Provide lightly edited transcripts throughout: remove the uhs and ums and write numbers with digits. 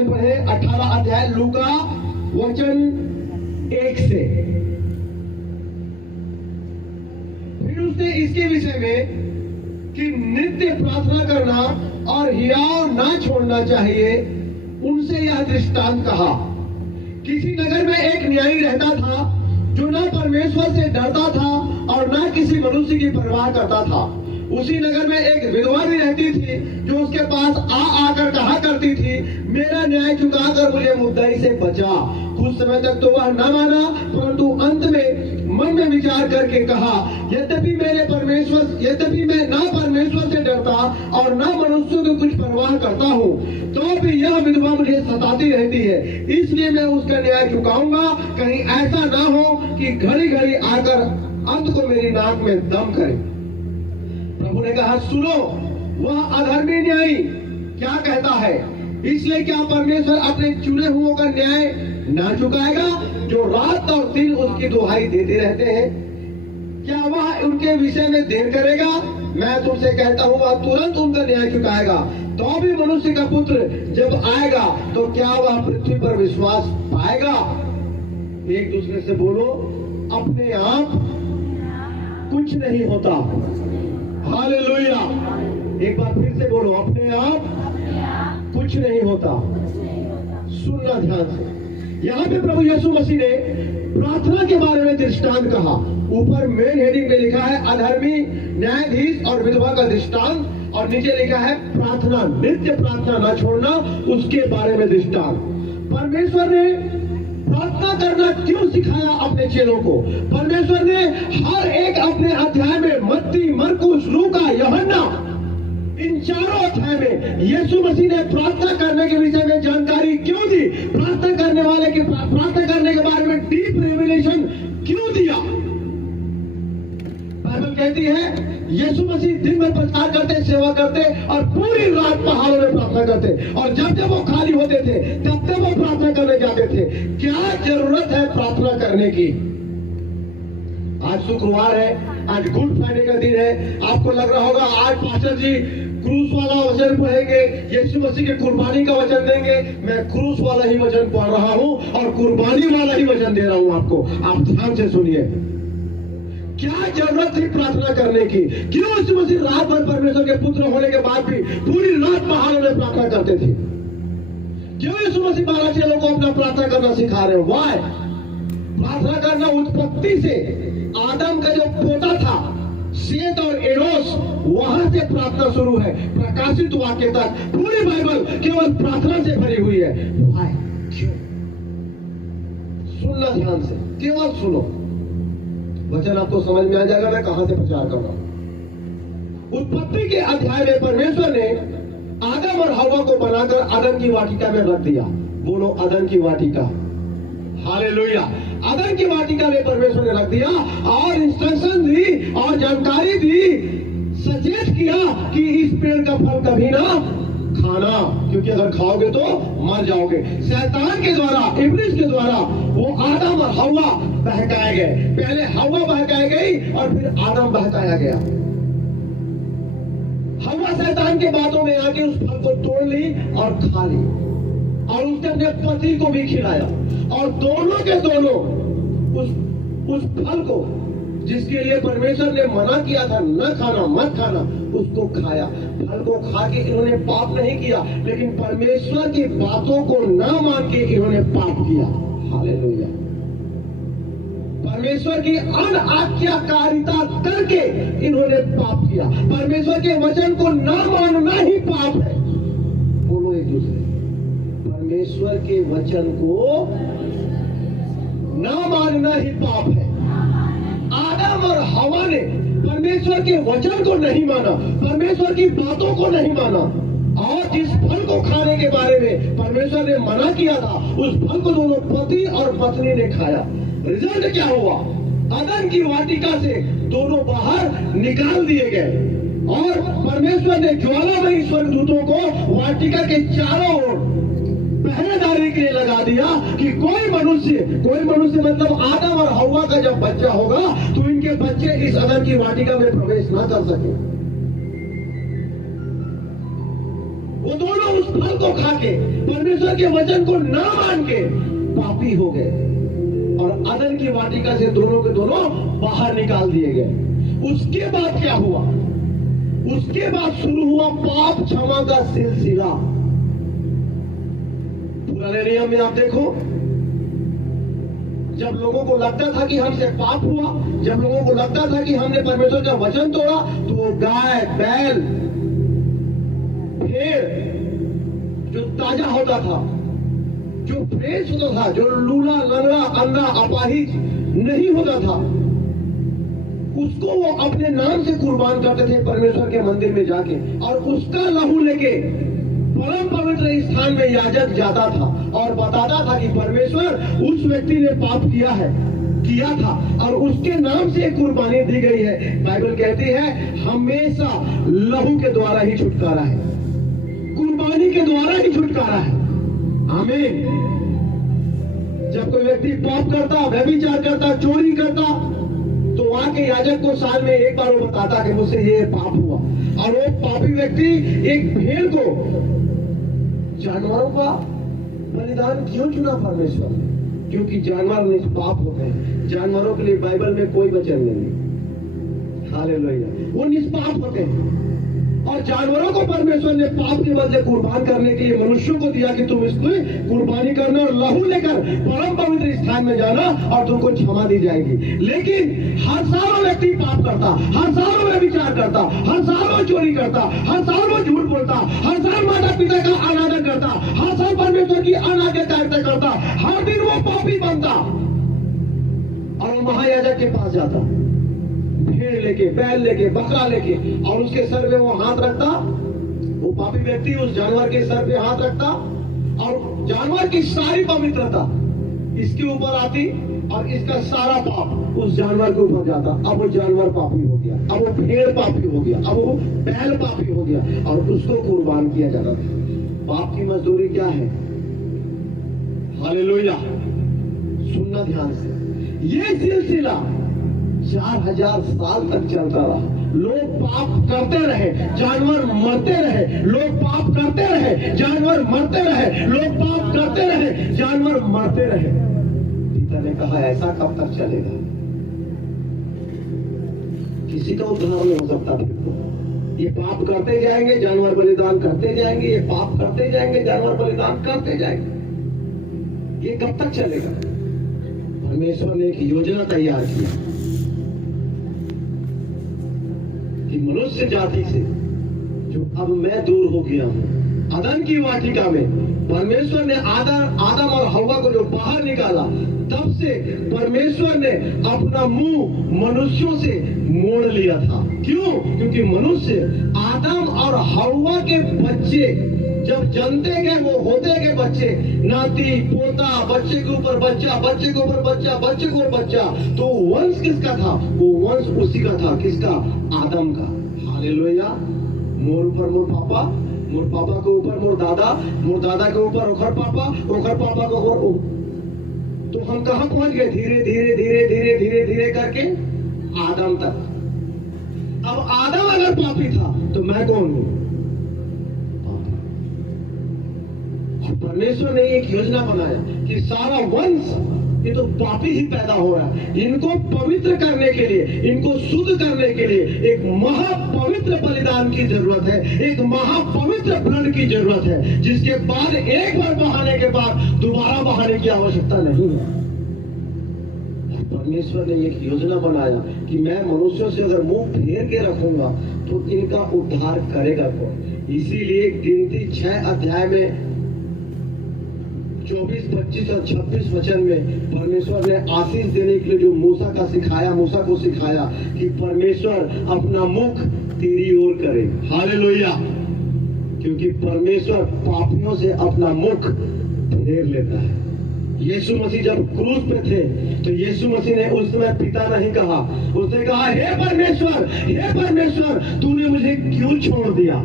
पढ़े 18 अध्याय लूका वचन 1 से। फिर उसने इसके विषय में कि नित्य प्रार्थना करना और हियाव ना छोड़ना चाहिए, उनसे यह दृष्टांत कहा। किसी नगर में एक न्यायी रहता था जो न परमेश्वर से डरता था और न किसी मनुष्य की परवाह करता था। उसी नगर में एक विधवा भी रहती थी जो उसके पास आकर कहा करती थी, मेरा न्याय चुकाकर मुझे मुद्दई से बचा। कुछ समय तक तो वह न माना, परंतु अंत में मन में विचार करके कहा, यद्यपि मैं ना परमेश्वर से डरता और न मनुष्यों की कुछ परवाह करता हूँ, तो भी यह विधवा मुझे सताती रहती है, इसलिए मैं उसका न्याय चुकाऊंगा। कहीं ऐसा ना हो कि घड़ी घड़ी आकर अंत को मेरी नाक में दम करे। प्रभु ने कहा, सुनो, वह अधर्मी न्यायी क्या कहता है, इसलिए क्या परमेश्वर अपने चुने हुओं का न्याय ना चुकाएगा जो रात और दिन उसकी दुहाई देते रहते हैं? क्या वह उनके विषय में देर करेगा? मैं तुमसे कहता हूँ, वह तुरंत उनका न्याय चुकाएगा। तो भी मनुष्य का पुत्र जब आएगा तो क्या वह पृथ्वी पर विश्वास पाएगा? एक दूसरे से बोलो, अपने आप कुछ नहीं होता। हालेलुया। एक बार फिर से बोलो, अपने आप कुछ नहीं होता। सुनना ध्यान से। यहाँ पे प्रभु यीशु मसीह ने प्रार्थना के बारे में दृष्टांत कहा। ऊपर मेन हेडिंग में लिखा है अधर्मी न्यायाधीश और विधवा का दृष्टांत, और नीचे लिखा है प्रार्थना, नित्य प्रार्थना न छोड़ना, उसके बारे में दृष्टांत। परमेश्वर ने प्रार्थना करना क्यों सिखाया अपने चेलों को? परमेश्वर ने हर एक अपने अध्याय में, मत्ती, मरकुस, लूका, यूहन्ना, इन चारों अध्याय में यीशु मसीह ने प्रार्थना करने के विषय में जानकारी क्यों दी? प्रार्थना करने के बारे में डीप रेवलेशन क्यों दिया? बाइबल कहती है यीशु मसीह दिन में प्रचार करते, सेवा करते और पूरी रात पहाड़ों में प्रार्थना करते, और जब जब वो खाली होते थे तब तब वो प्रार्थना करने जाते थे। क्या जरूरत है प्रार्थना करने की? आज शुक्रवार है, आज गुड फ्राइडे का दिन है। आपको लग रहा होगा आज पास्टर जी क्रूस वाला वचन पढ़ेंगे, यीशु मसीह के कुर्बानी का वचन देंगे। मैं क्रूस वाला ही वचन पढ़ रहा हूँ और कुर्बानी वाला ही वचन दे रहा हूँ आपको। आप ध्यान से सुनिए। क्या जरूरत थी प्रार्थना करने की? क्यों यीशु मसीह रात भर परमेश्वर के पुत्र होने के बाद भी पूरी रात पहाड़ों में प्रार्थना करते थे? क्यों यीशु मसीह 12 चेलों को अपना प्रार्थना करना सिखा रहे हो? वाय? प्रार्थना करना उत्पत्ति से आदम का जो पोता था सेत और एनोस, वहां से प्रार्थना शुरू है। प्रकाशित वाक्य तक पूरी बाइबल केवल प्रार्थना से भरी हुई है। वाय? क्यों? सुनना ध्यान से, केवल सुनो, वचन आपको समझ में आ जाएगा मैं कहां से प्रचार कर रहा हूं। उत्पत्ति के अध्याय में परमेश्वर ने आदम और हवा को बनाकर अदन की वाटिका में रख दिया। बोलो, अदन की वाटिका। हालेलुया। अदन की वाटिका में परमेश्वर ने रख दिया और इंस्ट्रक्शन दी और जानकारी दी, सचेत किया कि इस पेड़ का फल कभी ना खाना, क्योंकि अगर खाओगे तो मर जाओगे। शैतान के द्वारा, इब्लिस के द्वारा वो आदम और हवा बहकाए गए। पहले हवा बहकाई गई और फिर आदम बहकाया गया। हवा शैतान के बातों में आके उस फल को तोड़ ली और खा ली, और उसने अपने पति को भी खिलाया, और दोनों के दोनों उस फल को जिसके लिए परमेश्वर ने मना किया था न खाना, मत खाना, उसको खाया। फल को खा के इन्होंने पाप नहीं किया, लेकिन परमेश्वर की बातों को न मान के इन्होंने पाप किया। हालेलुया। परमेश्वर की अनाज्ञाकारिता करके इन्होंने पाप किया। परमेश्वर के वचन को न मानना ही पाप है। बोलो एक दूसरे, परमेश्वर के वचन को न मानना ही पाप है। आदम और हवा ने परमेश्वर के वचन को नहीं माना, परमेश्वर की बातों को नहीं माना, और जिस फल को खाने के बारे में परमेश्वर ने मना किया था, उस फल को दोनों पति और पत्नी ने खाया। रिजल्ट क्या हुआ? अदन की वाटिका से दोनों बाहर निकाल दिए गए, और परमेश्वर ने ज्वालामयी स्वर्गदूतों को वाटिका के चारों ओर पहरेदारी के लिए लगा दिया कि कोई मनुष्य मतलब आदम और हवा का जब बच्चा होगा तो इनके बच्चे इस अदन की वाटिका में प्रवेश ना कर सके। वो दोनों उस फल को खा के, परमेश्वर के वचन को ना मान के पापी हो गए और अदन की वाटिका से दोनों के दोनों बाहर निकाल दिए गए। उसके बाद क्या हुआ? उसके बाद शुरू हुआ पाप क्षमा का सिलसिला। पुराने नियम में आप देखो, जब लोगों को लगता था कि हमसे पाप हुआ, जब लोगों को लगता था कि हमने परमेश्वर का वचन तोड़ा, तो वो गाय, बैल, भेड़ जो ताजा होता था, जो फ्रेश होता था, जो लूला, लंगड़ा, अंधा, अपाहिज नहीं होता था, उसको वो अपने नाम से कुर्बान करते थे परमेश्वर के मंदिर में जाके, और उसका लहू लेके परम पवित्र स्थान में याजक जाता था और बताता था कि परमेश्वर उस व्यक्ति ने पाप किया था और उसके नाम से एक कुर्बानी दी गई है। बाइबल कहती है हमेशा लहू के द्वारा ही छुटकारा है, कुर्बानी के द्वारा ही छुटकारा है। आमीन। जब कोई व्यक्ति पाप करता, व्यभिचार करता, चोरी करता, तो वहां के याजक को साल में एक बार वो बताता कि मुझसे ये पाप हुआ, और वो पापी व्यक्ति एक भेड़ को, जानवरों का बलिदान क्यों चुना परमेश्वर ने? क्योंकि जानवर निष्पाप होते हैं। जानवरों के लिए बाइबल में कोई वचन नहीं। हालेलुया। वो निष्पाप होते हैं और जानवरों को परमेश्वर ने पाप के बदले कुर्बान करने के लिए मनुष्यों को दिया कि तुम इसको कुर्बानी करना और लहू लेकर परम पवित्र स्थान में जाना और तुमको क्षमा दी जाएगी। लेकिन हर साल वो व्यक्ति पाप करता, हर साल वो व्यभिचार करता, हर साल वो चोरी करता, हर साल वो झूठ बोलता, हर साल माता पिता का अनादर करता, हर साल परमेश्वर की अनाज्ञाकारिता करता, हर दिन वो पापी बनता और वो महायाजक के पास जाता, भेड़ लेके, बैल लेके, बकरा लेके, और उसके सर पे वो हाथ रखता। वो पापी व्यक्ति उस जानवर के सर पे हाथ रखता और जानवर की सारी पवित्रता इसके ऊपर आती और इसका सारा पाप उस जानवर के ऊपर जाता। अब वो जानवर पापी हो गया, अब वो भेड़ पापी हो गया, अब वो बैल पापी हो गया और उसको कुर्बान किया जाता था। पाप की मजदूरी क्या है? हालेलुया। सुनना ध्यान से, ये सिलसिला 4000 साल तक चलता रहा। लोग पाप करते रहे, जानवर मरते रहे, लोग पाप करते रहे, जानवर मरते रहे, लोग पाप करते रहे, जानवर मरते रहे। पिता ने कहा ऐसा कब तक चलेगा? किसी का उद्धार नहीं हो सकता। फिर ये पाप करते जाएंगे, जानवर बलिदान करते जाएंगे, ये पाप करते जाएंगे, जानवर बलिदान करते जाएंगे। ये कब तक चलेगा? परमेश्वर ने एक योजना तैयार की कि मनुष्य जाति से जो अब मैं दूर हो गया हूं, अदन की वाटिका में परमेश्वर ने आदम और हव्वा को जो बाहर निकाला, तब से परमेश्वर ने अपना मुंह मनुष्यों से मोड़ लिया था। क्यों? क्योंकि मनुष्य आदम और हव्वा के बच्चे जब जनते गए, वो होते गए बच्चे, नाती पोता, बच्चे के ऊपर बच्चा, बच्चे के ऊपर बच्चा, बच्चे के ऊपर बच्चा, तो वंश किसका था? वो वंश उसी का था। किसका? आदम का। हालेलुया। मोर ऊपर मोर पापा, मोर पापा के ऊपर मोर दादा, मोर दादा के ऊपर ओखर पापा, ओखर पापा के ऊपर। तो हम कहां पहुंच गए? धीरे धीरे धीरे धीरे धीरे धीरे करके आदम तक। अब आदम अगर पापी था तो मैं कौन हूं? परमेश्वर ने एक योजना बनाया कि सारा वंश ये तो पापी ही पैदा हो रहा है, इनको पवित्र करने के लिए, इनको शुद्ध करने के लिए एक महापवित्र बलिदान की जरूरत है, एक महापवित्र ब्लड की जरूरत है, जिसके बाद एक बार बहाने के बाद दोबारा बहाने की आवश्यकता नहीं है। परमेश्वर ने एक योजना बनाया कि मैं मनुष्यों से अगर मुंह फेर के रखूंगा तो इनका उद्धार करेगा कौन? इसीलिए गिनती 6 अध्याय में 24, 25 और 26 वचन में परमेश्वर ने आशीष देने के लिए जो मूसा को सिखाया कि परमेश्वर अपना मुख तेरी ओर करे। हालेलुया। क्योंकि परमेश्वर पापियों से अपना मुख फेर लेता है। यीशु मसीह जब क्रूस पे थे तो यीशु मसीह ने उस समय पिता नहीं कहा, उसने कहा हे परमेश्वर तूने मुझे क्यों छोड़ दिया?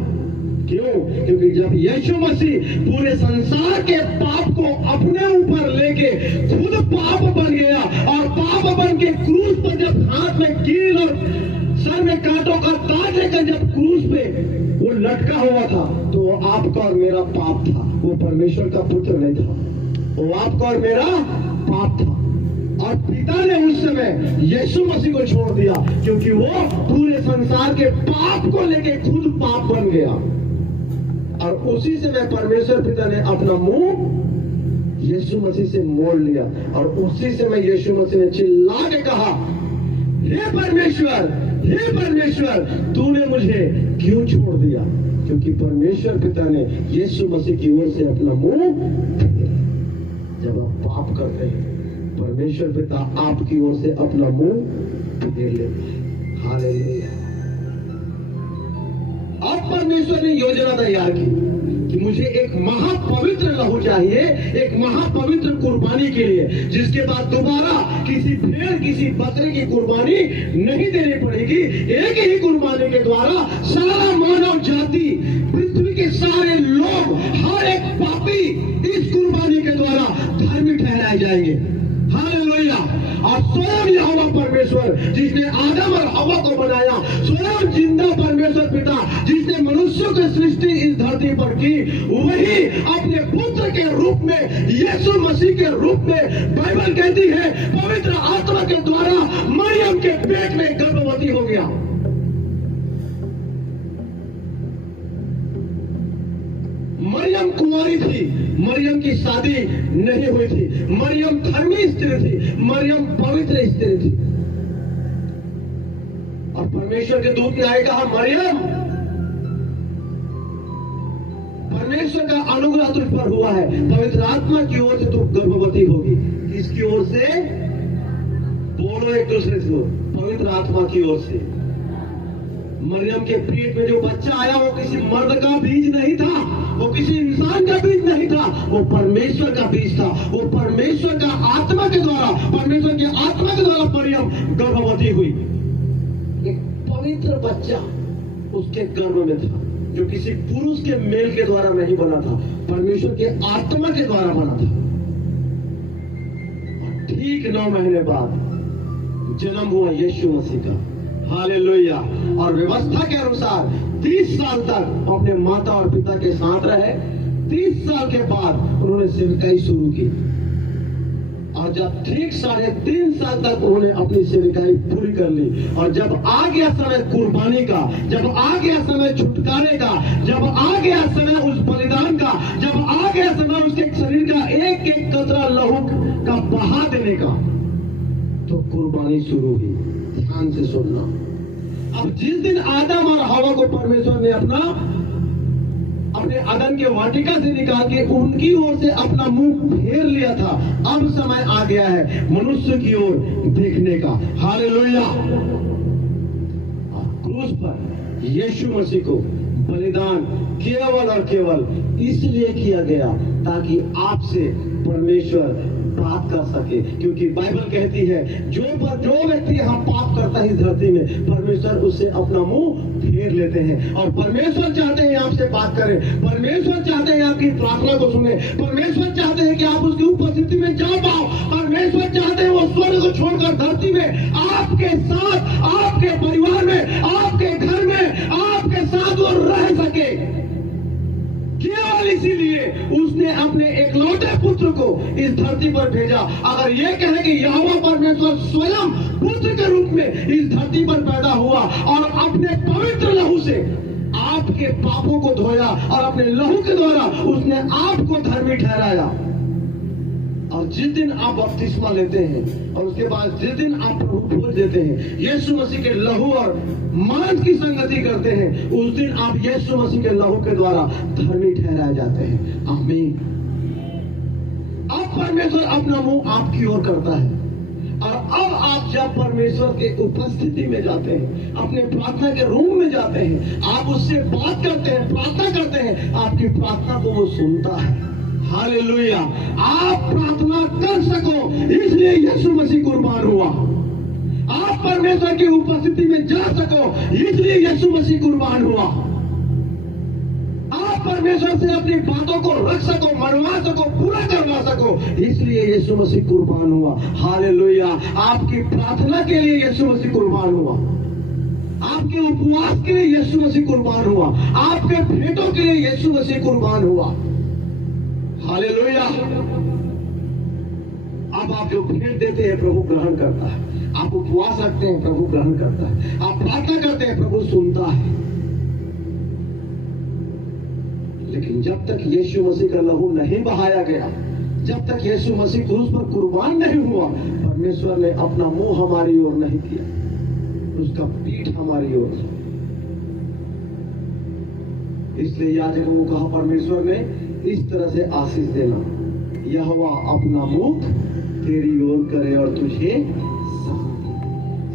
क्यों? क्योंकि जब यीशु मसीह पूरे संसार के पाप को अपने ऊपर लेके खुद पाप बन गया और पाप बन के क्रूस पर जब हाथ में कील और सर में कांटों का ताज लेकर जब क्रूस पे वो लटका हुआ था तो वो आपका और मेरा पाप था, वो परमेश्वर का पुत्र नहीं था, वो आपका और मेरा पाप था। और पिता ने उस समय यीशु मसीह को छोड़ दिया क्योंकि वो पूरे संसार के पाप को लेके खुद पाप बन गया। और उसी समय परमेश्वर पिता ने अपना मुंह यीशु मसीह से मोड़ लिया और उसी समय यीशु मसीह ने चिल्ला के कहा, हे परमेश्वर तूने मुझे क्यों छोड़ दिया? क्योंकि परमेश्वर पिता ने यीशु मसीह की ओर से अपना मुंह, जब आप पाप करते हैं परमेश्वर पिता आपकी ओर से अपना मुंह फेर लेता है। हालेलुया। अब परमेश्वर ने योजना तैयार की कि मुझे एक महापवित्र लहू चाहिए, एक महापवित्र कुर्बानी के लिए, जिसके बाद दोबारा किसी भेड़ किसी बकरे की कुर्बानी नहीं देनी पड़ेगी। एक ही कुर्बानी के द्वारा सारा मानव जाति, पृथ्वी के सारे लोग, हर एक पापी इस कुर्बानी के द्वारा धर्मी ठहराए जाएंगे। हालेलुया। और स्वयं यहोवा परमेश्वर जिसने आदम और हवा को बनाया, स्वयं जिंदा परमेश्वर पिता जिसने मनुष्यों की सृष्टि इस धरती पर की, वही अपने पुत्र के रूप में, यीशु मसीह के रूप में, बाइबल कहती है पवित्र आत्मा के द्वारा मरियम के पेट में गर्भवती हो गया। मरियम कुंवारी थी, मरियम की शादी नहीं हुई थी, मरियम धर्मी स्त्री थी, मरियम पवित्र स्त्री थी। और परमेश्वर के दूत ने आए कहा, मरियम परमेश्वर का अनुग्रह तुझ पर हुआ है, पवित्र आत्मा की ओर से तू गर्भवती होगी। किसकी ओर से? बोलो एक दूसरे से, पवित्र आत्मा की ओर से। मरियम के पेट में जो बच्चा आया वो किसी मर्द का बीज नहीं था, वो किसी इंसान का बीज नहीं था, वो परमेश्वर का बीज था। वो परमेश्वर का आत्मा के द्वारा, परमेश्वर के आत्मा के द्वारा मरियम गर्भवती हुई। एक पवित्र बच्चा उसके गर्भ में था जो किसी पुरुष के मेल के द्वारा नहीं बना था, परमेश्वर के आत्मा के द्वारा बना था। और ठीक 9 महीने बाद जन्म हुआ यीशु मसीह का। हालेलुया। और व्यवस्था के अनुसार 30 साल तक अपने माता और पिता के साथ रहे। 30 साल के बाद उन्होंने सेवकाई शुरू की और जब ठीक 3.5 साल तक उन्होंने अपनी सेवकाई पूरी कर ली और जब आ गया समय कुर्बानी का, जब आ गया समय छुटकारे का, जब आ गया समय उस बलिदान का, जब आ गया समय उसके शरीर का एक एक कतरा लहू का बहा देने का, तो कुर्बानी शुरू हुई। ध्यान से सुनना। अब जिस दिन आदम और हवा को परमेश्वर ने अपने अदन के वाटिका से निकाल के उनकी ओर से अपना मुंह फेर लिया था, अब समय आ गया है मनुष्य की ओर देखने का। हालेलुया। क्रूस पर यीशु मसीह को बलिदान केवल और केवल इसलिए किया गया ताकि आपसे परमेश्वर बात कर सके, क्योंकि बाइबल कहती है जो व्यक्ति यहाँ पाप करता है इस धरती में, परमेश्वर उससे अपना मुंह फेर लेते हैं। और परमेश्वर चाहते हैं आपसे बात करें, परमेश्वर चाहते हैं आपकी प्रार्थना को सुने, परमेश्वर चाहते हैं कि आप उसकी उपस्थिति में जा पाओ, परमेश्वर चाहते हैं वो स्वर्ग को छोड़कर धरती में आपके साथ, आपके परिवार में, आपके घर में, आपके साथ वो रह सके। केवल इसीलिए उसने अपने एकलौते पुत्र को इस धरती पर भेजा। अगर ये कहे कि यहोवा परमेश्वर स्वयं पुत्र के रूप में इस धरती पर पैदा हुआ और अपने पवित्र लहू से आपके पापों को धोया और अपने लहू के द्वारा उसने आपको धर्मी ठहराया, और जिस दिन आप बपतिस्मा लेते हैं और उसके बाद जिस दिन आप प्रभु भोज देते हैं, यीशु मसीह के लहू और मांस की संगति करते हैं, उस दिन आप यीशु मसीह के लहू के द्वारा धर्मी ठहराए जाते हैं। आमीन। अब परमेश्वर अपना मुंह आपकी ओर करता है और अब आप जब परमेश्वर के उपस्थिति में जाते हैं, अपने प्रार्थना के रूम में जाते हैं, आप उससे बात करते हैं, प्रार्थना करते हैं, आपकी प्रार्थना को वो सुनता है। हालेलुया। आप प्रार्थना कर सको इसलिए यीशु मसीह कुर्बान हुआ। आप परमेश्वर की उपस्थिति में जा सको इसलिए यीशु मसीह कुर्बान हुआ। आप परमेश्वर से अपनी बातों को रख सको, मनवा सको, पूरा करवा सको, इसलिए यीशु मसीह कुर्बान हुआ। हालेलुया। आपकी प्रार्थना के लिए यीशु मसीह कुर्बान हुआ। आप आपके उपवास के लिए यीशु मसीह कुर्बान हुआ, आपके भेंटों के लिए यीशु मसीह कुर्बान हुआ। हालेलुया। अब आप जो भेंट देते हैं प्रभु ग्रहण करता है, आप उपवास रखते हैं प्रभु ग्रहण करता है, आप प्रार्थना करते हैं प्रभु सुनता है। लेकिन जब तक यीशु मसीह का लहू नहीं बहाया गया, जब तक यीशु मसीह क्रूस पर कुर्बान नहीं हुआ, परमेश्वर ने अपना मुंह हमारी ओर नहीं किया, उसका पीठ हमारी ओर था। इसलिए याजकों को कहा परमेश्वर ने इस तरह से आशीष देना, यहोवा अपना मुख तेरी ओर करे और तुझे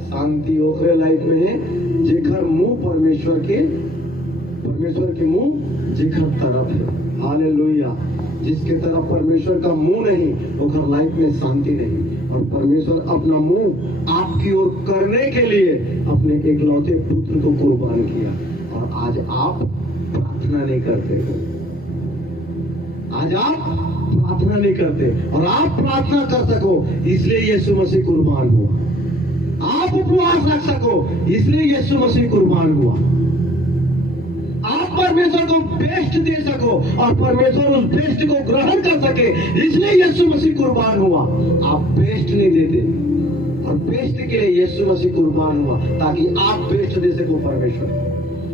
शांति ओखरे लाइफ में है जेखर मुंह परमेश्वर के मुंह जेखर तरफ है। हालेलुया। जिसके तरफ परमेश्वर का मुंह नहीं, ओखर लाइफ में शांति नहीं। और परमेश्वर अपना मुंह आपकी ओर करने के लिए अपने एकलौते पुत्र को कुर्बान किया। और आज आप प्रार्थना नहीं करते हो, आज आप प्रार्थना नहीं करते, और आप प्रार्थना कर सको इसलिए यीशु मसीह कुर्बान हुआ। आप उपवास रख सको इसलिए यीशु मसीह कुर्बान हुआ। आप परमेश्वर को बेस्ट दे सको और परमेश्वर उस बेस्ट को ग्रहण कर सके इसलिए यीशु मसीह कुर्बान हुआ। आप बेस्ट नहीं देते और बेस्ट के लिए यीशु मसीह कुर्बान हुआ ताकि आप बेस्ट दे सको परमेश्वर।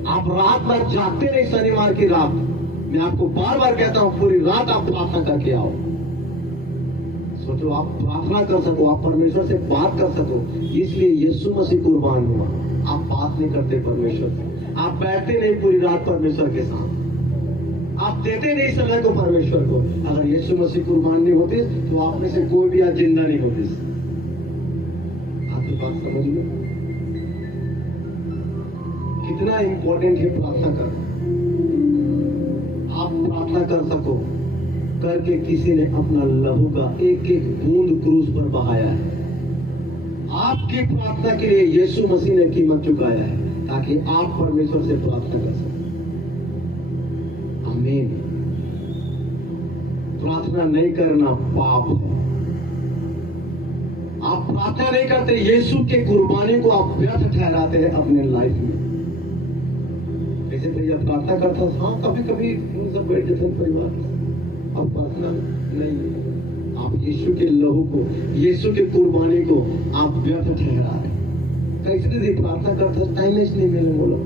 आप रात भर जागते नहीं, शनिवार की रात मैं आपको बार बार कहता हूं पूरी रात आप प्रार्थना करके आओ। सोचो आप प्रार्थना कर सको, आप परमेश्वर से बात कर सको, इसलिए यीशु मसीह कुर्बान हुआ। आप बात नहीं करते परमेश्वर से, आप बैठते नहीं पूरी रात परमेश्वर के साथ, आप देते नहीं समय को परमेश्वर को। अगर यीशु मसीह कुर्बान नहीं होते तो आप में से कोई भी आज जिंदा नहीं होते। आपकी बात समझ लो कितना इंपॉर्टेंट है प्रार्थना करना। आप प्रार्थना कर सको करके किसी ने अपना लहू का एक एक बूंद क्रूस पर बहाया है। आपकी प्रार्थना के लिए यीशु मसीह ने कीमत चुकाया है ताकि आप परमेश्वर से प्रार्थना कर सकें। आमीन। प्रार्थना नहीं करना पाप है। आप प्रार्थना नहीं करते, यीशु के कुर्बानी को आप व्यर्थ ठहराते हैं अपने लाइफ में। जैसे भैया प्रार्थना करता था, हाँ कभी कभी सब बैठे थे परिवार, अब प्रार्थना नहीं। आप यीशु के लहू को, यीशु के कुर्बानी को आप व्यर्थ ठहरा रहे। कैसे भी प्रार्थना करता टाइम नहीं मिले, बोलो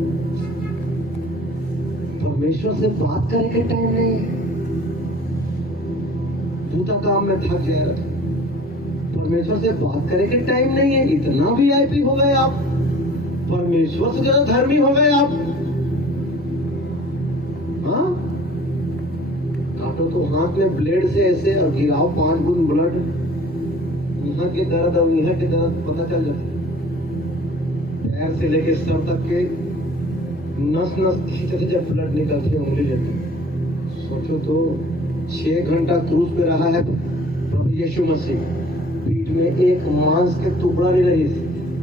परमेश्वर से बात करने के टाइम नहीं है, दूसरा काम में थक जा रहा। परमेश्वर से बात करने के टाइम नहीं है। इतना वीआईपी हो गए आप, परमेश्वर से ज्यादा धर्मी हो गए आप। हाँ काटो तो हाथ में ब्लेड से ऐसे और गिराओ 5 बूंद ब्लड, यहाँ के दर्द और यहाँ के दर्द पता चल जाता है। पैर से लेके सर तक के नस खींचते जब ब्लड निकलती है उंगली लेते। सोचो तो 6 घंटा क्रूस पे रहा है प्रभु यीशु मसीह, पीठ में एक मांस के टुकड़ा नहीं रही,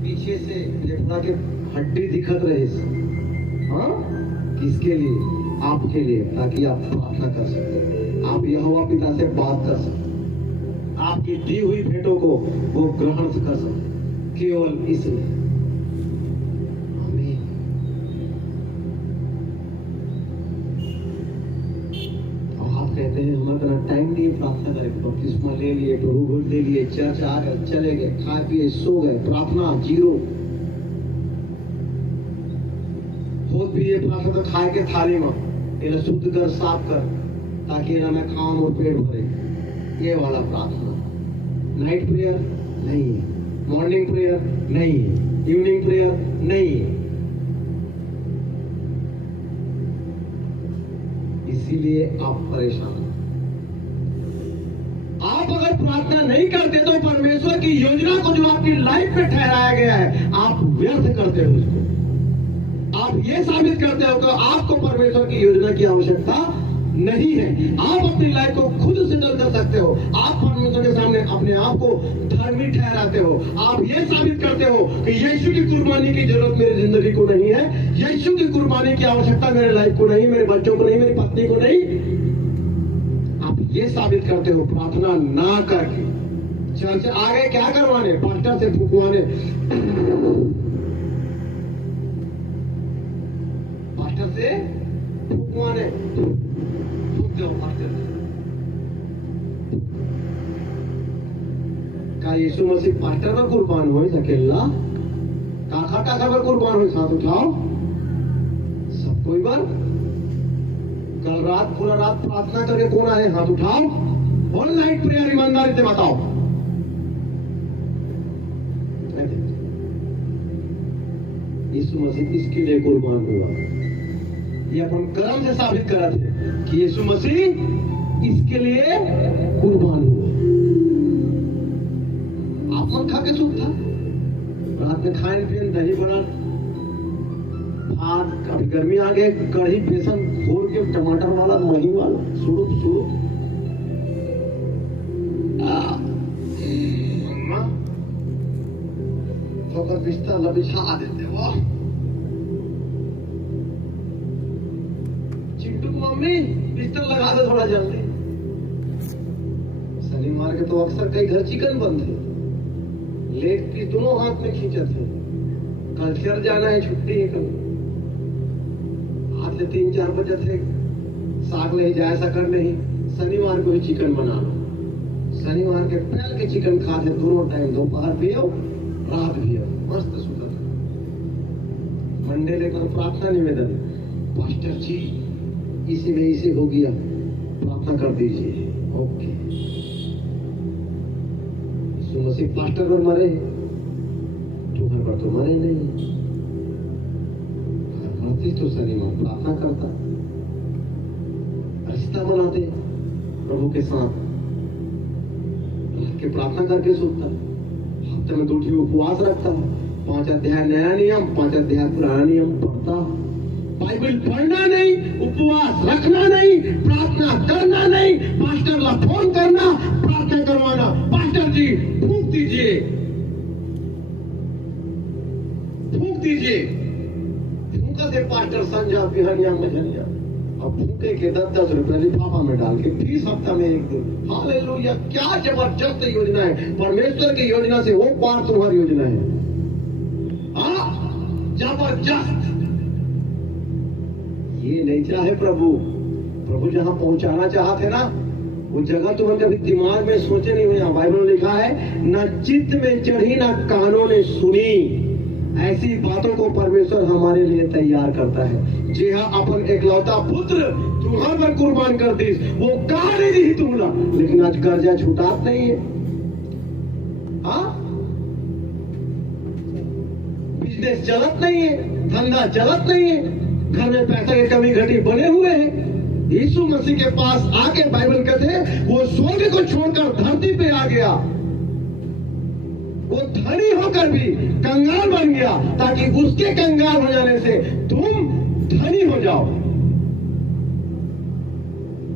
पीछे से फेफड़ा के हड्डी दिखत रही। हाँ किसके लिए? आपके लिए, ताकि आप प्रार्थना कर सके, आप यहोवा पिता से बात कर सके, आपकी दी हुई भेंटों को वो ग्रहण कर सके, केवल इसलिए। कहते हैं हमारे तरह टाइम नहीं प्रार्थना करें, बपतिस्मा ले लिए, प्रभु भोज ले लिए, चर्च आ गए, चले गए, खाए पिए सो गए, प्रार्थना जीरो। खुद भी ये प्रार्थना तो खाए के थाली में इन्हें शुद्ध कर, साफ कर, ताकि ना मैं खाऊं और पेट भरे, ये वाला प्रार्थना। नाइट प्रेयर नहीं है, मॉर्निंग प्रेयर नहीं है, इवनिंग प्रेयर नहीं है। इसीलिए आप परेशान। आप अगर प्रार्थना नहीं करते तो परमेश्वर की योजना को जो आपकी लाइफ में ठहराया गया है आप व्यर्थ करते हो उसको। आप ये साबित करते हो कि आपको परमेश्वर की योजना की आवश्यकता नहीं है। आप अपनी लाइफ को खुद सेटल कर सकते हो। आप परमेश्वर के सामने अपने आप को धर्मी ठहराते हो। आप ये साबित करते हो कि यीशु की कुर्बानी की जरूरत मेरी जिंदगी को नहीं है, यीशु की कुर्बानी की आवश्यकता मेरे लाइफ को नहीं, मेरे बच्चों को नहीं, मेरी पत्नी को नहीं। आप ये साबित करते हो प्रार्थना ना करके। चर्च आगे क्या करवाने? पास्टर से फुकवाने। से फूकवाने फूक जाओ मारते। का यीशु मसीह पास्टर पर कुर्बान हो सकेला? काखा टाखा पर कुर्बान हो? हाथ उठाओ सब कोई बार। कल रात पूरा रात प्रार्थना करके कौन आए? हाथ उठाओ। ऑल नाइट प्रेयर ईमानदारी से बताओ। यीशु मसीह किसके लिए कुर्बान हुआ? ये अपन कर्म से साबित करा थे कि यीशु मसीह इसके लिए कुर्बान हुआ। आप मत खा के सूख था, रात में खाए पिए दही बड़ा भात, कभी गर्मी आ गए कढ़ी बेसन घोर के टमाटर वाला मही वाला सुड़ुप सुड़ुप तो बिस्तर लबिछा देते वो। चिंटू को मम्मी बिस्तर लगा दो थोड़ा जल्दी। शनिवार के तो अक्सर कई घर चिकन बनते, लेग पीस दोनों हाथ में खींचते थे। कल चर जाना है, छुट्टी है कल। आज से 3-4 बजे थे, साग ले जाए सकर नहीं, शनिवार को ही चिकन बना लो। शनिवार के पहल के चिकन खाते दोनों टाइम, दोपहर भी हो रात भी हो, मस्त सुता था। मंडे लेकर प्रार्थना निवेदन, पास्टर जी इसी में इसे हो गया, प्रार्थना कर दीजिए। ओके, यीशु मसीह पास्टर पर मरे, तुम्हारे पर तो मरे नहीं। मरती तो शनिवार प्रार्थना करता, रिश्ता बनाते प्रभु के साथ, के प्रार्थना करके सोचता, हफ्ते में 2 दिन उपवास रखता, 5 अध्याय नया नियम, 5 अध्याय पुराना नियम पढ़ता। बाइबल पढ़ना नहीं, उपवास रखना नहीं, प्रार्थना करना नहीं, पास्टर ला फोन करना, प्रार्थना करवाना, पास्टर जी फूक दीजिए, फूक दीजिए। फूका से पास्टर संजा बिहनिया मझनिया, अब फूके के 10-10 रुपए लिफाफा में डाल के फीस हफ्ता में 1 दिन। हालेलुया, क्या जबरदस्त योजना है। परमेश्वर की योजना से वो पार तुम्हारी योजना है। जबरदस्त। ये नहीं चाहे प्रभु, प्रभु जहां पहुंचाना चाहते ना वो जगह तुम्हें कभी दिमाग में सोचे नहीं हुए। बाइबल में लिखा है, न चित्त में चढ़ी न कानों ने सुनी, ऐसी बातों को परमेश्वर हमारे लिए तैयार करता है। जी हाँ, अपन एकलौता पुत्र तुम्हारे पर कुर्बान कर दी, वो कहा नहीं दी तुमला, लेकिन आज कर्जा छुटात नहीं है। बिजनेस चलत नहीं है, धंधा चलत नहीं है, घर में पैसा की कमी घटी बने हुए हैं। यीशु मसीह के पास आके बाइबल कहते हैं वो स्वर्ग को छोड़कर धरती पे आ गया, वो धनी होकर भी कंगाल बन गया, ताकि उसके कंगाल हो जाने से तुम धनी हो जाओ।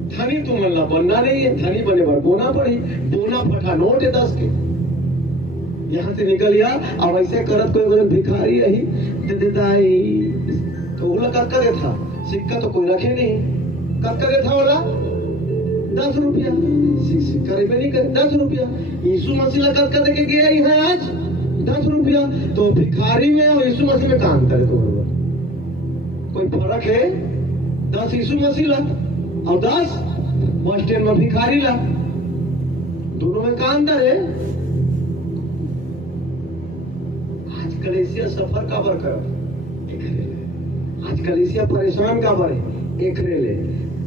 धनी तुम अल्लाह बनना नहीं है, धनी बने पर बोना पड़ी, बोना फटा नोट है 10 के, यहां से निकल गया। अब ऐसे करत कोई भिखारी रही दाई तो बोला कर था, सिक्का तो कोई रखे नहीं, कर था बोला 10 रुपया, सिक्का नहीं कर 10 रुपया। यीशु मसीह ला कर दे के गया यहाँ आज 10 रुपया, तो भिखारी में और यीशु मसीह में कहा अंतर है? कोई फर्क है? 10 यीशु मसीह ला और 10 बस स्टैंड में भिखारी ला, दोनों में कहा अंतर है? आज कलेसिया सफर का बर कर, आज कलेसिया परेशान का बर है, एक ले।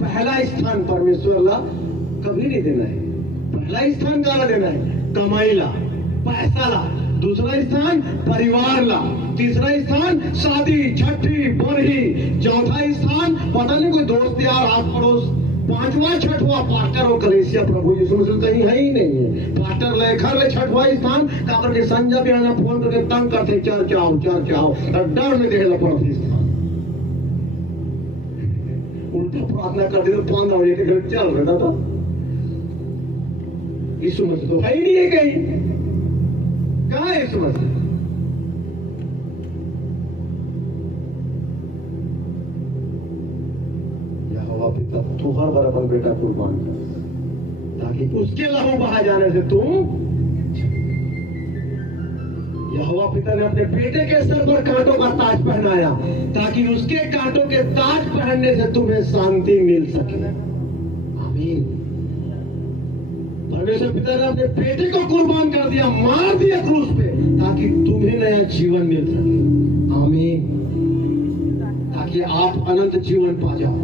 पहला स्थान परमेश्वर ला कभी नहीं देना है, पहला स्थान काला देना है, कमाई ला, पैसा ला, दूसरा स्थान परिवार ला, तीसरा स्थान शादी, छठी बरही, चौथा स्थान पता नहीं कोई दोस्त यार आस पड़ोस, 5वां 6वां पास्टर और कलेसिया प्रभु यीशु मसीह कहीं है ही नहीं है। पास्टर लेखर ले 6वां स्थान का करके संजा भी आना फोन करके तंग करते, चर्च आओ डर में देखेला पड़ती स्थान, उल्टा प्रार्थना करते तो 5 बजे के घर चल रहा था। यीशु मसीह तो है ही नहीं है, कहीं कहाँ है यीशु मसीह? यहोवा पिता तुहर बराबर बेटा कुर्बान कर, ताकि उसके लहू बहा जाने से तुम हवा पिता ने अपने बेटे के सर पर कांटों का ताज पहनाया ताकि उसके कांटों के ताज पहनने से तुम्हें शांति मिल सके। आमीन। परमेश्वर पिता ने अपने बेटे को कुर्बान कर दिया, मार दिया क्रूस पे, ताकि तुम्हें नया जीवन मिल सके। आमीन। ताकि आप अनंत जीवन पा जाओ।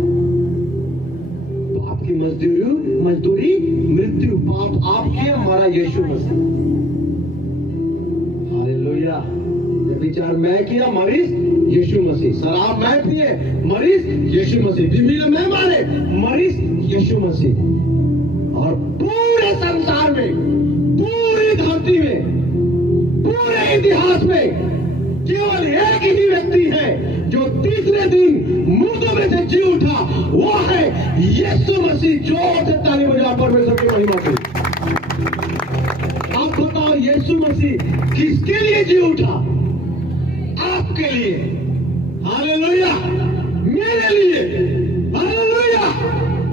पाप की मजदूरी मृत्यु, पाप आपके, हमारा यीशु मसीह। हालेलुया। विचार मैं किया, मरीज यीशु मसीह। शराब मैं पिए, मरीज यीशु मसीह। बीमारी मैं मारे, मरीज यीशु मसीह। और पूरे संसार में, पूरी धरती में, पूरे इतिहास में केवल एक ही व्यक्ति है जो तीसरे दिन मुर्दों में से जी उठा, वो है यीशु मसीह। जोर से ताली बजाओ परमेश्वर की महिमा के। आप बताओ, यीशु मसीह किसके लिए जी उठा? आपके लिए। हालेलुया। मेरे लिए। हालेलुया।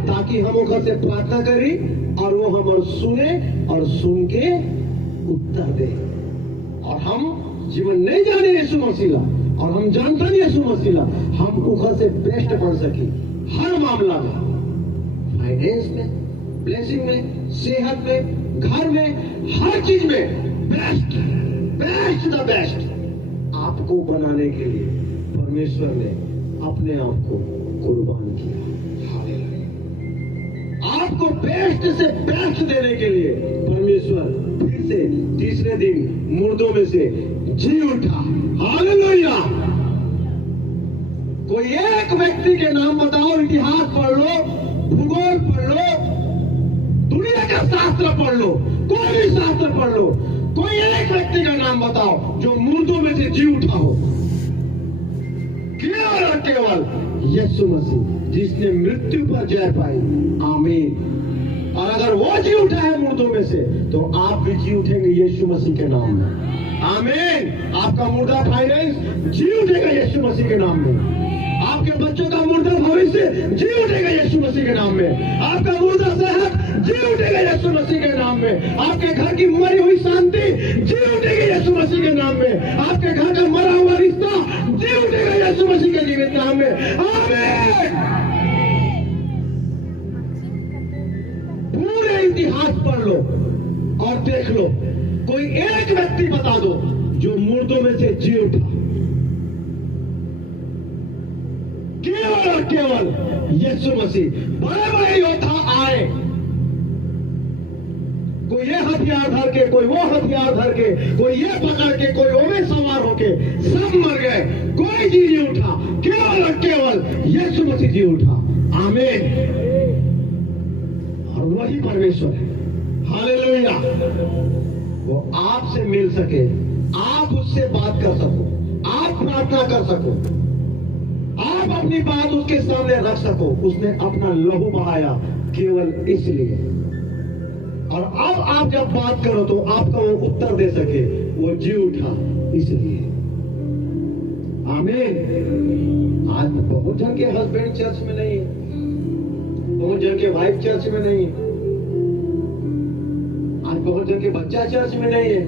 ताकि हम घर से प्रार्थना करें और वो हमारे सुने और सुन के उत्तर दे, और हम जीवन नहीं जाने यीशु मसीह और हम जानते नहीं यीशु मसीह, हम उखर से बेस्ट बन सके हर मामला में, फाइनेंस में, ब्लेसिंग में, सेहत में, घर में, हर चीज में बेस्ट, बेस्ट द बेस्ट आपको बनाने के लिए परमेश्वर ने अपने आप को कुर्बान किया। आपको बेस्ट से बेस्ट देने के लिए परमेश्वर फिर से तीसरे दिन मुर्दों में से जी उठा। हालेलुया। कोई एक व्यक्ति के नाम बताओ, इतिहास पढ़ लो, भूगोल पढ़ लो, दुनिया का शास्त्र पढ़ लो, कोई भी शास्त्र पढ़ लो, कोई एक व्यक्ति का नाम बताओ जो मुर्दों में से जी उठा हो। केवल और केवल यीशु मसीह, जिसने मृत्यु पर जय पाई। आमीन। और अगर वो जी उठा है मुर्दों में से, तो आप भी जी उठेंगे यीशु मसीह के नाम में। आमीन। आपका मुर्दा फाइनेंस जी उठेगा यीशु मसीह के नाम में। आपके बच्चों का मुर्दा भविष्य जी उठेगा यीशु मसीह के नाम में। आपका मुर्दा सेहत जी उठेगा यीशु मसीह के नाम में। आपके घर की मरी हुई शांति जी उठेगी यीशु मसीह के नाम में। आपके घर का मरा हुआ रिश्ता जी उठेगा यीशु मसीह के जीवित नाम में। आमीन। पूरे इतिहास पढ़ लो और देख लो, कोई एक व्यक्ति बता दो जो मुर्दों में से जी उठा। केवल और केवल यीशु मसीह। बड़े बड़े योद्धा आए, कोई ये हथियार धर के, कोई वो हथियार धर के, कोई ये पकड़ के, कोई वो में सवार होके, सब मर गए, कोई जी नहीं उठा। केवल और केवल यीशु मसीह जी उठा। आमीन। और वही परमेश्वर है। हालेलुया। वो आपसे मिल सके, आप उससे बात कर सको, आप प्रार्थना कर सको, आप अपनी बात उसके सामने रख सको। उसने अपना लहू बहाया केवल इसलिए। और अब आप जब बात करो तो आपका वो उत्तर दे सके, वो जी उठा इसलिए। आमीन। आज बहुत जन के हस्बैंड चर्च में नहीं है, बहुत जन के वाइफ चर्च में नहीं है, आज बहुत जन के बच्चा चर्च में नहीं है,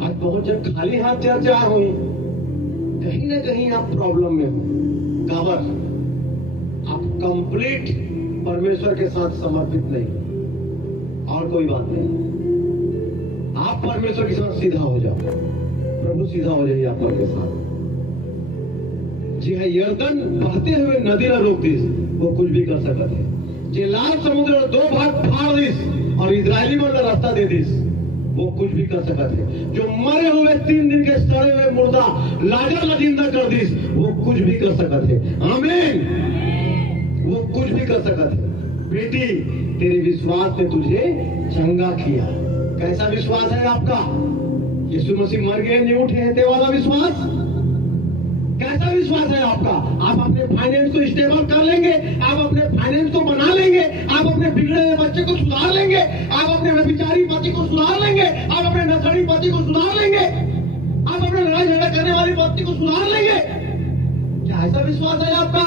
आज बहुत जन खाली हाथ चर्च आए हुई। कहीं ना कहीं आप प्रॉब्लम में हो। काबर आप कंप्लीट परमेश्वर के साथ समर्पित नहीं, और कोई बात नहीं। आप परमेश्वर के साथ सीधा हो जाओ, प्रभु सीधा हो जाइए आप के साथ। जी हाँ, यर्दन बहते हुए नदी ना रोक दिस, वो कुछ भी कर सकते हैं। जे लाल समुद्र दो भाग फाड़ दिस और इजरायली में रास्ता दे दिस, वो कुछ भी कर सकते हैं। जो मरे हुए 3 दिन के सड़े हुए मुर्दा लाजर जिंदा कर दिस, वो कुछ भी कर सकते हैं। आमीन। वो कुछ भी कर सकते हैं। बेटी, तेरे विश्वास ने तुझे चंगा किया। कैसा विश्वास है आपका? यीशु मसीह मर गए नहीं उठे हैं, ते वाला विश्वास। कैसा विश्वास है आपका? आप अपने फाइनेंस को स्टेबल कर लेंगे, आप अपने फाइनेंस को बना लेंगे, आप अपने बिगड़े हुए बच्चे को सुधार लेंगे, आप अपने व्यभिचारी पति को सुधार लेंगे, आप अपने नशेड़ी पति को सुधार लेंगे, आप अपने लड़ाई झगड़ा करने वाली पत्नी को सुधार लेंगे। क्या ऐसा विश्वास है आपका?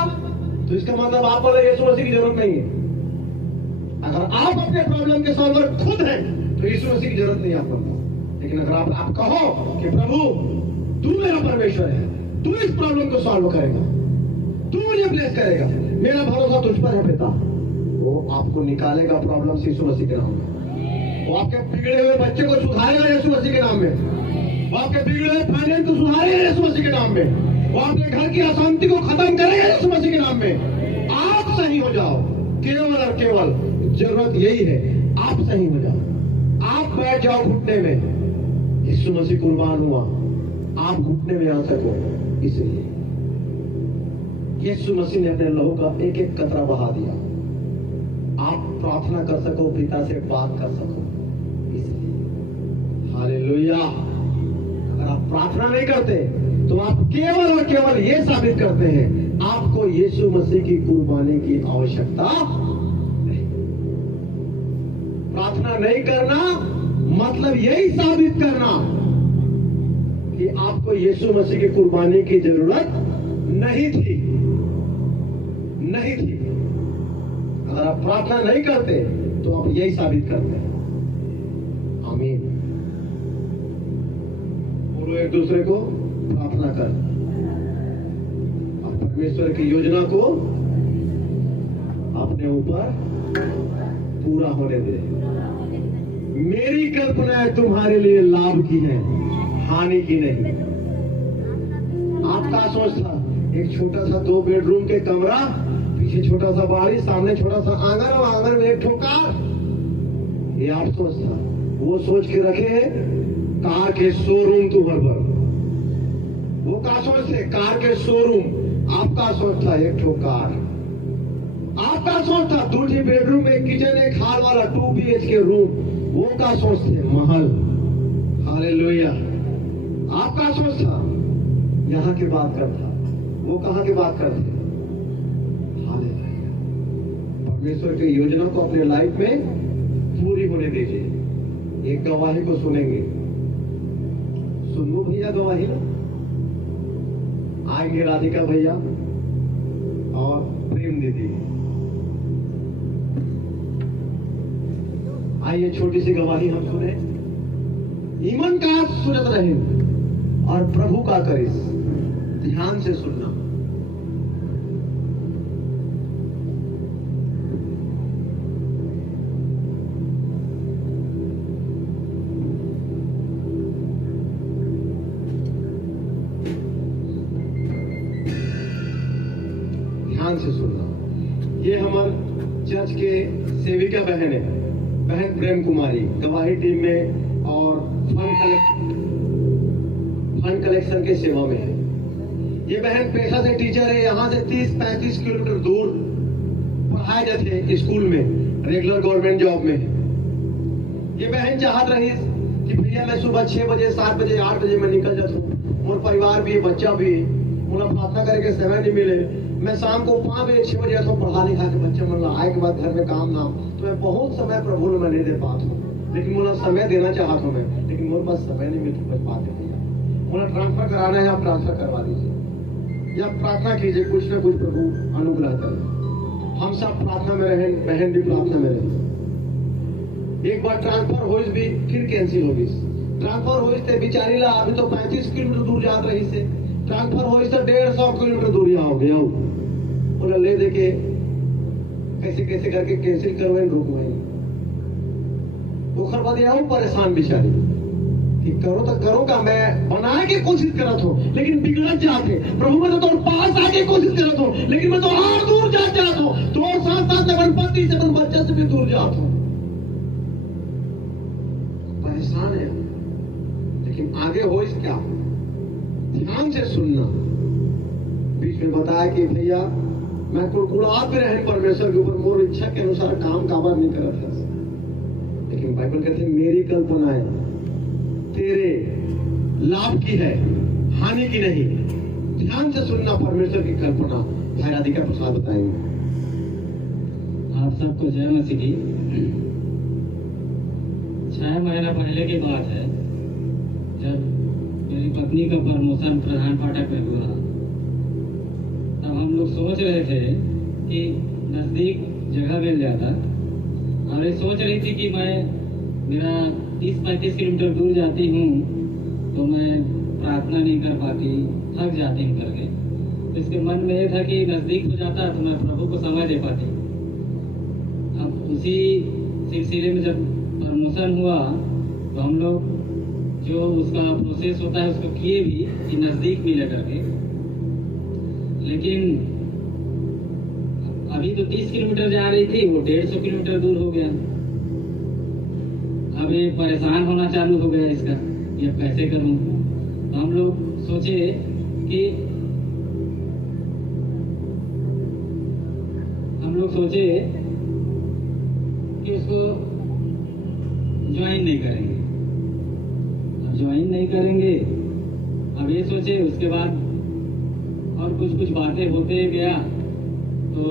तो इसका मतलब आप बोले यीशु मसीह की जरूरत नहीं है। अगर आप अपने प्रॉब्लम के सॉल्वर खुद हैं, तो यीशु मसीह की जरूरत नहीं आपको। लेकिन अगर आप कहो कि प्रभु तू मेरा परमेश्वर है, तू इस प्रॉब्लम को सॉल्व करेगा, तू मुझे ब्लेस करेगा, मेरा भरोसा तुझ पर है पिता, वो आपको निकालेगा प्रॉब्लम से यीशु मसीह के नाम में। वो आपके बिगड़े हुए बच्चे को सुधारेगा यीशु मसीह के नाम में। वो आपके बिगड़े हुए फाइनेंस को सुधारेगा यीशु मसीह के नाम में। वो आपके घर की अशांति को खत्म करेगा यीशु मसीह के नाम में। आप सही हो जाओ, केवल और केवल जरूरत यही है, आप सही हो जाओ। आप बैठ जाओ घुटने में, यीशु मसीह कुर्बान हुआ, आप घुटने में आ सको। इसलिए यीशु मसीह ने अपने लहू का एक एक कतरा बहा दिया, आप प्रार्थना कर सको, पिता से बात कर सको। इसलिए हालेलुया। अगर आप प्रार्थना नहीं करते तो आप केवल और केवल ये साबित करते हैं आपको यीशु मसीह की कुर्बानी की आवश्यकता नहीं। प्रार्थना नहीं करना मतलब यही साबित करना कि आपको यीशु मसीह की कुर्बानी की जरूरत नहीं थी। अगर आप प्रार्थना नहीं करते तो आप यही साबित करते हैं। आमीन। बोलो एक दूसरे को प्रार्थना कर, आप परमेश्वर की योजना को अपने ऊपर पूरा होने दे। मेरी कल्पनाएं तुम्हारे लिए लाभ की है, हानि की नहीं। आपका सोच था एक छोटा सा 2 बेडरूम के कमरा, पीछे छोटा सा बाड़ी, सामने छोटा सा आंगन और आंगन में एक ठोकार। ये आप सोच था, वो सोच के रखे हैं कार के शोरूम तुम्हारे पर। वो का सोच थे कार के शोरूम, आपका सोच था एक ठोकार। आपका सोच था 2 बेडरूम, एक किचन, एक हॉल वाला 2 BHK रूम। वो का सोच थे महल। हालेलुया। आपका सोच था यहाँ की बात करता, वो कहाँ की बात करते। परमेश्वर की योजना को अपने लाइफ में पूरी होने दीजिए। एक गवाही को सुनेंगे, सुनो भैया गवाही आएंगे, राधिका भैया और प्रेम दीदी। आइए छोटी सी गवाही हम सुने। ईमान का सुनत रहे और प्रभु का करिस, ध्यान से सुनना। ध्यान से सुनना। ये हमारे चर्च के सेविका बहन है, बहन प्रेम कुमारी, गवाही टीम में और फंड कलेक्शन के सेवा में है। ये बहन पेशा से टीचर है, यहाँ से 30-35 किलोमीटर दूर पढ़ाए जाते हैं स्कूल में, रेगुलर गवर्नमेंट जॉब में। ये बहन चाहत रही कि भैया मैं सुबह 6 बजे 7 बजे 8 बजे मैं निकल जाता हूँ, और परिवार भी बच्चा भी, मुझे प्रार्थना करके समय नहीं मिले। मैं शाम को 5 बजे 6 बजे आता हूँ पढ़ा लिखा के बच्चे मतलब आए के बाद घर में काम नाम, तो मैं बहुत समय प्रभु ने मैं नहीं दे पाता हूँ। लेकिन मुझे समय देना चाहता हूँ मैं, लेकिन मेरे पास समय नहीं मिलता बच पाते भैया। मुझे ट्रांसफर कराना है, आप ट्रांसफर करवा दीजिए या प्रार्थना कीजिए, कुछ ना कुछ प्रभु अनुग्रह करें। हम सब प्रार्थना में रहें, बहन भी प्रार्थना में रहे। एक बार ट्रांसफर हो भी फिर कैंसिल हो गई। ट्रांसफर हो बेचारी ला अभी तो 35 किलोमीटर दूर जात रही से, ट्रांसफर हो 150 किलोमीटर दूर यहाँ हो गया। बोला ले दे के कैसे कैसे करके कैंसिल करवाए रुकवाए। ओखर बाद यहाँ परेशान बेचारी कि करो तो करो का, मैं बनाने की कोशिश करत हूँ लेकिन बिगड़त जाते। प्रभु मैं तो पास आके कोशिश करत हूँ लेकिन मैं तो और दूर जाता हूँ, तो और साथ साथ अपन पति से अपन बच्चे से भी दूर जाता हूँ। परेशान है लेकिन आगे हो इस क्या, ध्यान से सुनना। बीच में बताया कि भैया मैं कुड़कुड़ात में रहने परमेश्वर के ऊपर, मोर इच्छा के अनुसार काम काबर नहीं करत है। लेकिन बाइबल कहते हैं मेरी कल्पनाएं तेरे लाभ की है, हानि की नहीं। ध्यान से सुनना परमेश्वर की कल्पना। भाई राधिका प्रसाद बताएंगे। आप सबको जय मसीह की। 6 महीना पहले की बात है, जब मेरी पत्नी का प्रमोशन प्रधान फाटक में हुआ, तब हम लोग सोच रहे थे कि नजदीक जगह मिल जाता, और ये सोच रही थी कि मैं मेरा 30-35 किलोमीटर दूर जाती हूँ तो मैं प्रार्थना नहीं कर पाती, थक जाती हूँ करके। तो इसके मन में ये था कि नज़दीक हो जाता तो मैं प्रभु को समय दे पाती। अब उसी सिलसिले में जब प्रमोशन हुआ तो हम लोग जो उसका प्रोसेस होता है उसको किए भी कि नज़दीक मिले करके, लेकिन अभी तो 30 किलोमीटर जा रही थी, वो 150 किलोमीटर दूर हो गया। अब ये परेशान होना चालू हो गया इसका, ये कैसे करूं। तो हम लोग सोचे कि उसको ज्वाइन नहीं करेंगे। अब ज्वाइन नहीं करेंगे, अब ये सोचे। उसके बाद और कुछ बातें होते गया तो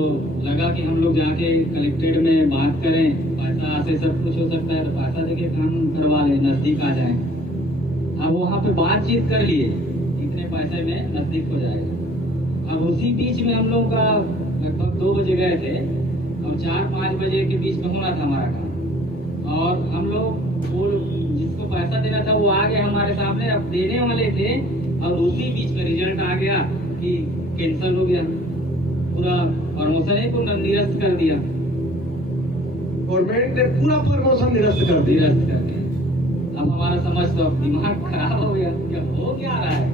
लगा कि हम लोग जाके कलेक्ट्रेट में बात करें, पैसा से सब कुछ हो सकता है तो पैसा देके काम करवा लें, नज़दीक आ जाए। अब वहाँ पे बातचीत कर लिए, इतने पैसे में नज़दीक हो जाएगा। अब उसी बीच में हम लोग का लगभग 2 बजे गए थे और 4-5 बजे के बीच में होना था हमारा काम। और हम लोग वो जिसको पैसा देना था वो आ गए हमारे सामने, अब देने वाले थे और उसी बीच में रिजल्ट आ गया कि कैंसिल हो गया, पूरा प्रमोशन ही पूरा निरस्त कर दिया। गवर्नमेंट ने पूरा प्रमोशन निरस्त कर दिया। अब हमारा समझ तो अब दिमाग खराब हो गया, क्या हो क्या रहा है।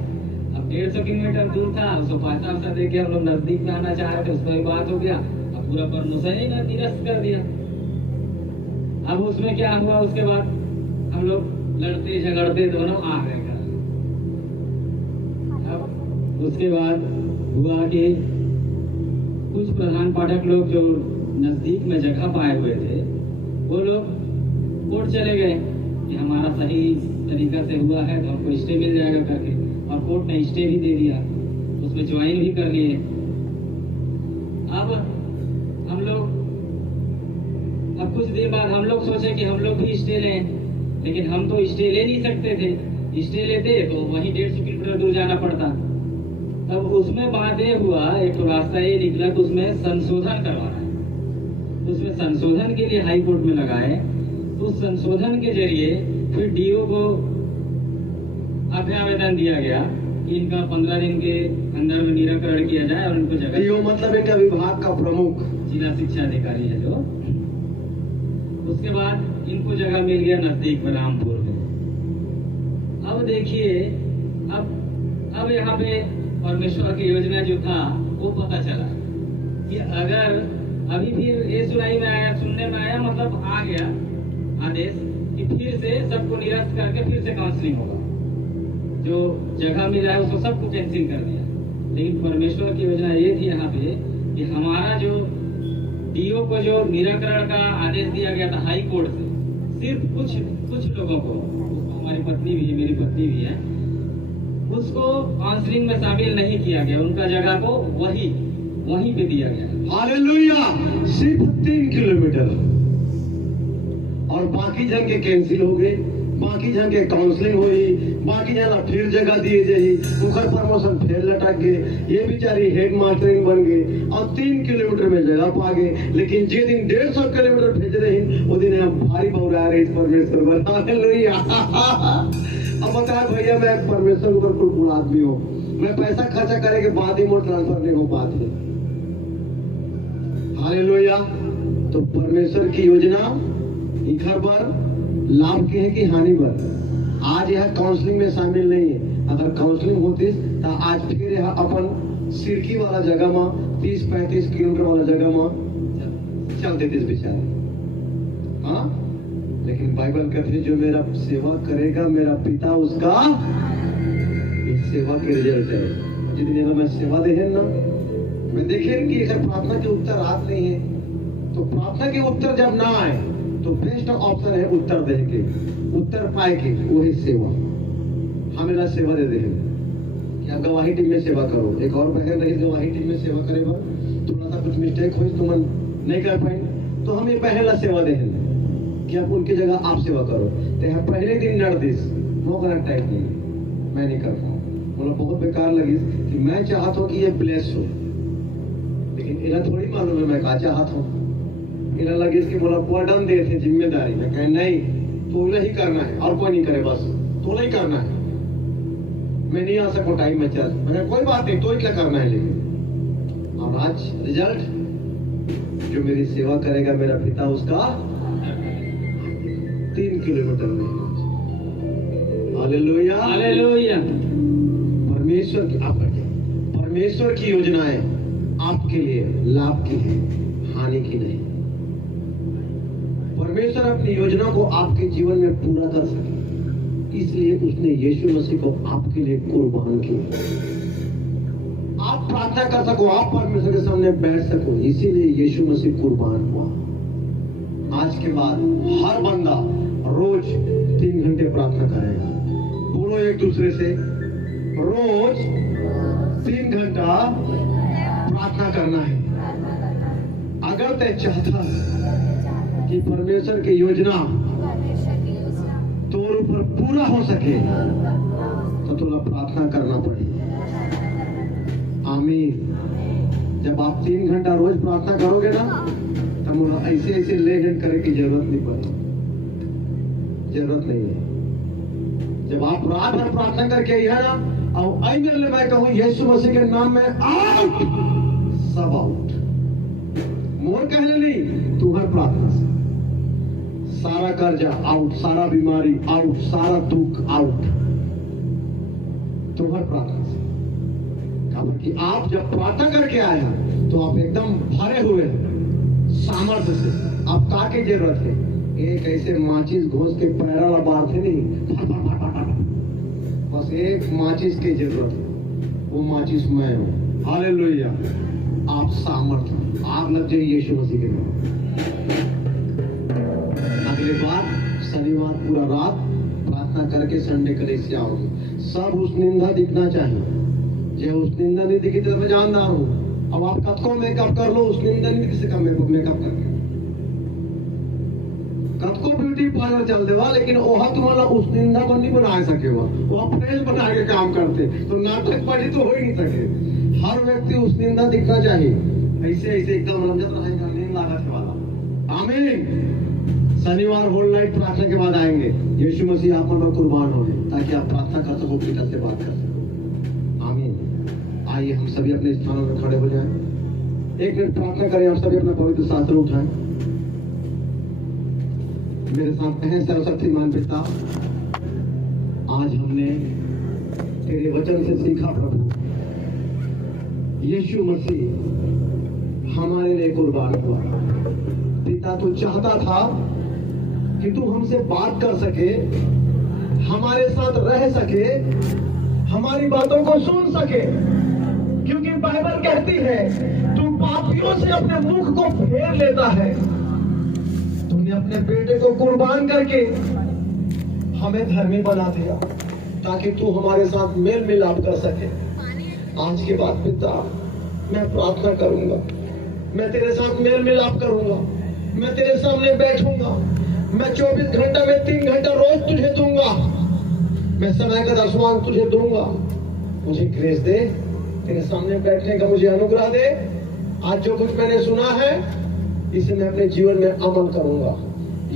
अब 150 किलोमीटर दूर था, उसको पैसा दे के हम लोग नजदीक में आना चाह रहे थे, उसका भी बात हो गया, अब पूरा प्रमोशन ही निरस्त कर दिया। अब उसमें क्या हुआ, उसके बाद हम लोग लड़ते झगड़ते दोनों आ गए घर। अब उसके बाद हुआ कि कुछ प्रधान पाठक लोग जो नजदीक में जगह पाए हुए थे वो लोग कोर्ट चले गए कि हमारा सही तरीका से हुआ है तो हमको स्टे मिल जाएगा करके, और कोर्ट ने स्टे भी दे दिया, उसमें ज्वाइन भी कर लिए। अब हम लोग कुछ देर बाद हम लोग सोचे कि हम लोग भी स्टे लें, लेकिन हम तो स्टे ले नहीं सकते थे। स्टे लेते तो वहीं 150 किलोमीटर दूर जाना पड़ता। तब उसमें बात ये हुआ, एक तो रास्ता ये निकला कि उसमें संशोधन करवाना है। उसमें संशोधन के लिए हाई कोर्ट में लगाए, तो उस संशोधन के जरिए फिर डीओ को अभ्यावेदन दिया गया कि इनका 15 दिन के अंदर में निराकरण किया जाए और इनको जगह। डीओ मतलब इनका विभाग का प्रमुख जिला शिक्षा अधिकारी है जो। उसके बाद इनको जगह मिल गया नजदीक में रामपुर में। अब देखिए, अब यहाँ पे परमेश्वर की योजना जो था वो पता चला कि अगर अभी फिर ये सुनने में आया, मतलब आ गया आदेश कि फिर से सबको निरस्त करके फिर से काउंसलिंग होगा। जो जगह मिला है उसको सबको कैंसिल कर दिया। लेकिन परमेश्वर की योजना ये थी यहाँ पे कि हमारा जो डीओ को जो निराकरण का आदेश दिया गया था हाई कोर्ट से, सिर्फ कुछ लोगों को, हमारी पत्नी भी है, मेरी पत्नी भी है, उसको काउंसलिंग में शामिल नहीं किया गया। उनका जगह को वहीं पे दिया गया। हालेलुया। सिर्फ 3 किलोमीटर और बाकी जन के कैंसिल हो गए, बाकी जन के काउंसलिंग हुई, बाकी जन फिर जगह दिए जाए, उनका प्रमोशन फिर लटक गए। ये बेचारी हेड मास्टरिंग बन गए और 3 किलोमीटर में जगह पा गए। लेकिन जे दिन 150 किलोमीटर भेज रहे वो दिन हम भारी बहुरा रहे परमेश्वर पर। हालेलुया। अब बताए भैया, मैं परमेश्वर के ऊपर कुल आदमी हूँ, मैं पैसा खर्चा करे के बाद ही मोर ट्रांसफर नहीं हो पाते। हालेलुया। तो परमेश्वर की योजना इधर पर लाभ की है कि हानि पर। आज यह काउंसलिंग में शामिल नहीं है। अगर काउंसलिंग होती तो आज फिर यह अपन सिरकी वाला जगह में 30-35 किलोमीटर वाला जगह में चलते थे बेचारे। हाँ, लेकिन बाइबल कहते जो मेरा सेवा करेगा मेरा पिता उसका इस सेवा के रिजल्ट है। जितने मैं सेवा दे है ना, मैं देखे कि अगर प्रार्थना के उत्तर आते नहीं है तो प्रार्थना के उत्तर जब ना आए तो बेस्ट ऑप्शन है उत्तर दे के, उत्तर पाए के, वही सेवा। हमें सेवा दे दे कि आप गवाही टीम में सेवा करो। एक और बहन रही गवाही टीम में सेवा करे बा, थोड़ा सा कुछ मिस्टेक हुई तो मन नहीं कर पाए तो हम ये पहला सेवा दे कि आप उनकी जगह आप सेवा करो। तो यहाँ पहले दिन लड़ दिस मोकरा टाइप नहीं, मैं नहीं कर पाऊँ। बोला बहुत बेकार लगी कि मैं चाहता हूँ कि ये ब्लेस हो, लेकिन इन्हें थोड़ी मालूम है मैं क्या चाहता हूँ। इन्हें लगी कि बोला बर्डन दे थे जिम्मेदारी। मैं कहे नहीं, तोले ही करना है और कोई नहीं करे, बस तोले ही करना है। मैं नहीं आ सकूं टाइम में, चल मैंने कोई बात नहीं, तो क्या करना है। लेकिन और आज रिजल्ट, जो मेरी सेवा करेगा मेरा पिता, उसका 3 किलोमीटर में। Hallelujah, hallelujah. परमेश्वर की आप बढ़िए, परमेश्वर की योजनाएं आपके लिए लाभ की है, हानि की नहीं। परमेश्वर अपनी योजना को आपके जीवन में पूरा कर सके, इसलिए उसने यीशु मसीह को आपके लिए कुर्बान किया। आप प्रार्थना कर सको, आप परमेश्वर के सामने बैठ सको, इसीलिए यीशु मसीह कुर्बान हुआ। आज के बाद हर बंदा रोज 3 घंटे प्रार्थना करेगा। बोलो एक दूसरे से, रोज 3 घंटा प्रार्थना करना है। अगर तय चाहता कि परमेश्वर की योजना तोर ऊपर पूरा हो सके, तो थोड़ा प्रार्थना करना पड़ेगा। आमीन। जब आप 3 घंटा रोज प्रार्थना करोगे ना, तो ऐसे ऐसे लेन करने की जरूरत नहीं पड़ेगी, जरूरत नहीं है। जब आप रात भर प्रार्थना करके आई है ना, और आई मेरे लिए मैं कहूँ यीशु मसीह के नाम में आउट, सब आउट। मोर कहने नहीं, तुम्हारी प्रार्थना से सारा कर्जा आउट, सारा बीमारी आउट, सारा दुख आउट, तुम्हारी प्रार्थना से। कि आप जब प्रार्थना करके आए हैं तो आप एकदम भरे हुए सामर्थ्य से। आप का की जरूरत है, एक ऐसे माचिस घोष के पैरा बात है नहीं, बस एक माचिस की जरूरत है, वो माचिस मैं हूं। हालेलुया। आप सामर्थ्य, आग लग जाए यीशु मसीह के नाम। अगले बार शनिवार पूरा रात प्रार्थना करके संडे के लिए से आओगे। सब उस निंदा दिखना चाहिए, जो उस निंदा नहीं दिखी तो मैं जानदार हूं। अब आप कब को मेकअप कर लो, उस निंदा नहीं किसी का मेकअप करके कब को ब्यूटी पार्लर चल देवा, लेकिन वह तुम्हारा उस निंदा को नहीं बना सके, वह फ्रेश बना के काम करते तो नाटक पार्टी तो हो ही नहीं सके। हर व्यक्ति उस निंदा दिखना चाहिए, ऐसे ऐसे एकदम रंजत रहेगा, नींद लागत वाला। आमीन। शनिवार होल नाइट प्रार्थना के बाद आएंगे, यीशु मसीह आप पर कुर्बान हो, ताकि आप प्रार्थना कर सको, पिता से बात कर सको। आमीन। आइए हम सभी अपने स्थानों में खड़े हो जाएं, 1 मिनट प्रार्थना करें। आप सभी अपना पवित्र शास्त्र उठाएं, मेरे साथ हैं। सर्वशक्तिमान पिता, आज हमने तेरे वचन से सीखा प्रभु, यीशु मसीह हमारे लिए कुर्बान हुआ। पिता, तू चाहता था कि तू हमसे बात कर सके, हमारे साथ रह सके, हमारी बातों को सुन सके, क्योंकि बाइबल कहती है तू पापियों से अपने मुख को फेर लेता है। तूने अपने बेटे को कुर्बान करके हमें धर्मी बना दिया, ताकि तू हमारे साथ मेल मिलाप कर सके। आज के बाद पिता, मैं प्रार्थना करूंगा, मैं तेरे साथ मेल मिलाप करूंगा, मैं तेरे सामने बैठूंगा, मैं 24 घंटा में 3 घंटा रोज तुझे दूंगा, मैं समय का 10वां तुझे दूंगा। मुझे ग्रेस दे, तेरे सामने बैठने का मुझे अनुग्रह दे। आज जो कुछ मैंने सुना है, इसे मैं अपने जीवन में अमल करूंगा।